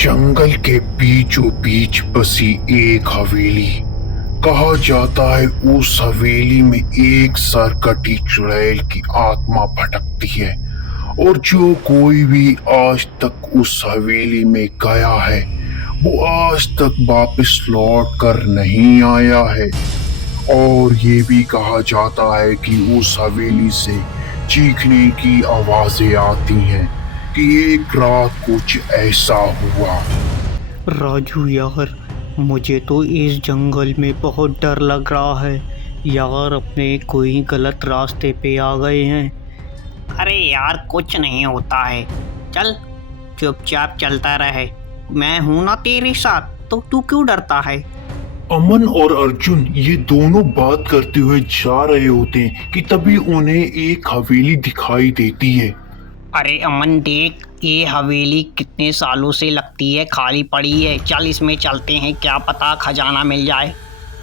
जंगल के बीचों बीच बसी एक हवेली। कहा जाता है उस हवेली में एक सरकटी चुड़ैल की आत्मा भटकती है, और जो कोई भी आज तक उस हवेली में गया है वो आज तक वापस लौट कर नहीं आया है। और ये भी कहा जाता है कि उस हवेली से चीखने की आवाजें आती हैं कि एक रात कुछ ऐसा हुआ। राजू यार, मुझे तो इस जंगल में बहुत डर लग रहा है यार। अपने कोई गलत रास्ते पे आ गए हैं। अरे यार, कुछ नहीं होता है। चल चुपचाप चलता रहे, मैं हूं ना तेरे साथ, तो तू क्यों डरता है। अमन और अर्जुन ये दोनों बात करते हुए जा रहे होते हैं कि तभी उन्हें एक हवेली दिखाई देती है। अरे अमन देख, ये हवेली कितने सालों से लगती है खाली पड़ी है। चल इसमें चलते हैं, क्या पता खजाना मिल जाए।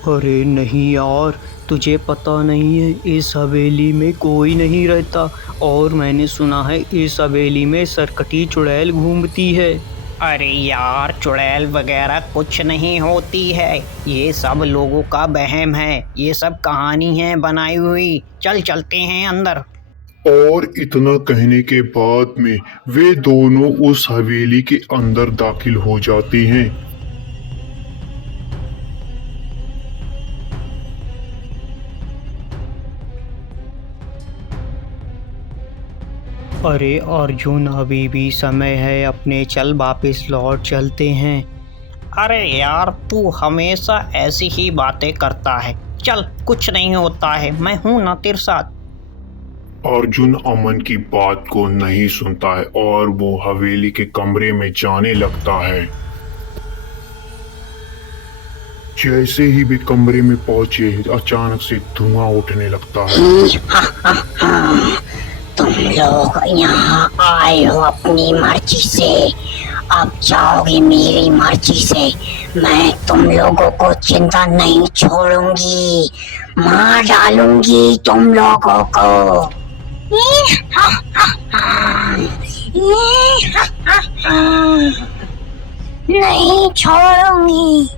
अरे नहीं यार, तुझे पता नहीं है इस हवेली में कोई नहीं रहता, और मैंने सुना है इस हवेली में सरकटी चुड़ैल घूमती है। अरे यार, चुड़ैल वगैरह कुछ नहीं होती है, ये सब लोगों का वहम है, ये सब कहानी है बनाई हुई। चल चलते हैं अंदर। और इतना कहने के बाद में वे दोनों उस हवेली के अंदर दाखिल हो जाते हैं। अरे अर्जुन, अभी भी समय है, अपने चल वापस लौट चलते हैं। अरे यार, तू हमेशा ऐसी ही बातें करता है। चल, कुछ नहीं होता है, मैं हूं ना तेरे साथ। अर्जुन अमन की बात को नहीं सुनता है और वो हवेली के कमरे में जाने लगता है। जैसे ही वे कमरे में पहुंचे, अचानक से धुआं उठने लगता है। तुम लोग यहाँ आए हो अपनी मर्जी से, अब जाओगे मेरी मर्जी से। मैं तुम लोगों को चिंता नहीं छोड़ूंगी, मार डालूंगी तुम लोगों को। नहीं छोड़ूंगी।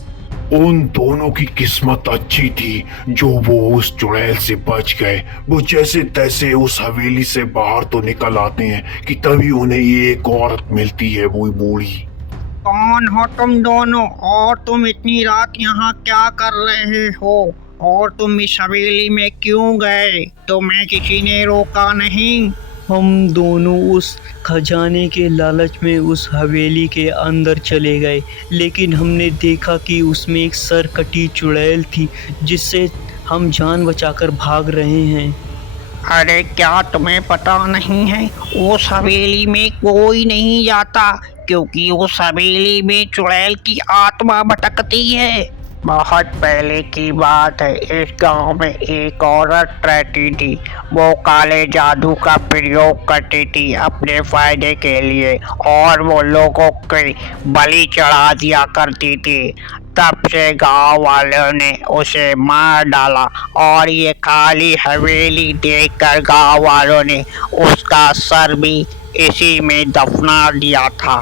उन दोनों की किस्मत अच्छी थी जो वो उस चुड़ैल से बच गए। वो जैसे तैसे उस हवेली से बाहर तो निकल आते हैं कि तभी उन्हें ये एक औरत मिलती है, वो बूढ़ी। कौन हो तुम दोनों, और तुम इतनी रात यहाँ क्या कर रहे हो, और तुम इस हवेली में क्यों गए? तुम्हें किसी ने रोका नहीं? हम दोनों उस खजाने के लालच में उस हवेली के अंदर चले गए, लेकिन हमने देखा कि उसमें एक सरकटी चुड़ैल थी जिससे हम जान बचाकर भाग रहे हैं। अरे क्या तुम्हें पता नहीं है, उस हवेली में कोई नहीं जाता, क्योंकि उस हवेली में चुड़ैल की आत्मा भटकती है। बहुत पहले की बात है, इस गांव में एक औरत रहती थी। वो काले जादू का प्रयोग करती थी अपने फायदे के लिए, और वो लोगों के बलि चढ़ा दिया करती थी। तब से गांव वालों ने उसे मार डाला, और ये खाली हवेली देखकर गांव वालों ने उसका सर भी इसी में दफना दिया था,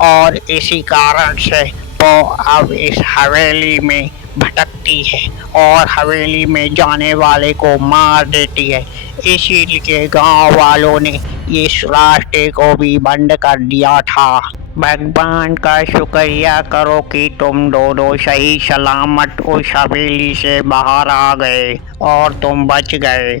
और इसी कारण से वो अब इस हवेली में भटकती है और हवेली में जाने वाले को मार देती है। इसीलिए गांव वालों ने इस रास्ते को भी बंद कर दिया था। भगवान का शुक्रिया करो कि तुम दोनों सही सलामत उस हवेली से बाहर आ गए और तुम बच गए।